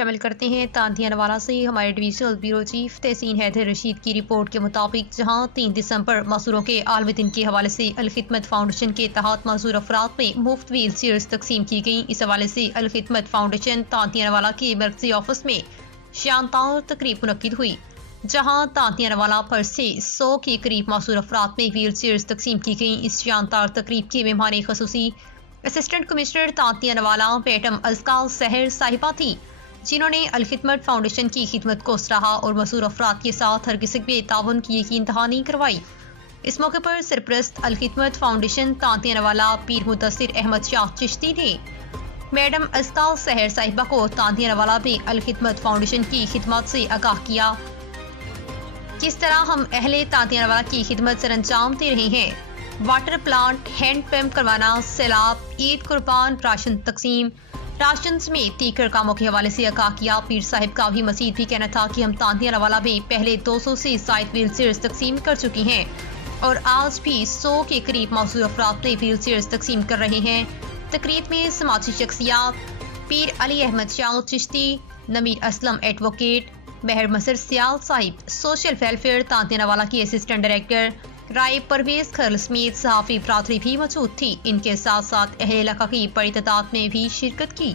شامل کرتے ہیں تانتیہ نوالہ سے ہمارے ڈویژنل بیورو چیف تحسین حیدر رشید کی رپورٹ کے مطابق، جہاں 3 دسمبر معذوروں کے عالمی دن کے حوالے سے الخدمت فاؤنڈیشن کے تحت معذور افراد میں مفت ویل چیئرز تقسیم کی گئیں۔ اس حوالے سے الخدمت فاؤنڈیشن تانتیہ نوالہ کے مرکزی آفس میں شاندار تقریب منعقد ہوئی، جہاں تانتیہ نوالہ پر سے 100 کے قریب معذور افراد میں ویل چیئرز تقسیم کی گئیں۔ اس شاندار تقریب کے مہمان خصوصی اسسٹنٹ کمشنر تانتیہ نوالہ میڈم ازکا سحر صاحبہ تھیں، جنہوں نے الخدمت فاؤنڈیشن کی خدمت کو سراہا اور معذور افراد کے ساتھ ہر قسم کے تعاون کی یقین دہانی کروائی۔ اس موقع پر سرپرست الخدمت فاؤنڈیشن تانتیہ نوالہ پیر مدثر احمد شاہ چشتی نے میڈم ازکا سحر صاحبہ کو تانتیہ نوالہ میں الخدمت فاؤنڈیشن کی خدمات سے آگاہ کیا، کس طرح ہم اہل تانتیہ نوالہ کی خدمت سر انجام دے رہے ہیں۔ واٹر پلانٹ، ہینڈ پمپ کروانا، سیلاب، عید قربان، راشن تقسیم، راشن سمیت دیگر کاموں کے حوالے سے آگاہ کیا۔ پیر صاحب کا بھی مزید بھی کہنا تھا کہ ہم تانتیہ نوالہ میں پہلے 200 سے زائد ویل چیئرز تقسیم کر چکی ہیں اور آج بھی 100 کے قریب معذور افراد میں ویل چیئرز تقسیم کر رہے ہیں۔ تقریب میں سماجی شخصیات پیر علی احمد شاہ چشتی، نمیر اسلم ایڈوکیٹ، مہر مسر سیال صاحب، سوشل ویلفیئر تانتیہ نوالہ کی اسسٹنٹ ڈائریکٹر رائے پرویز کھرل سمیت صحافی برادری بھی موجود تھی۔ ان کے ساتھ ساتھ اہل علاقہ کی بڑی تعداد میں بھی شرکت کی۔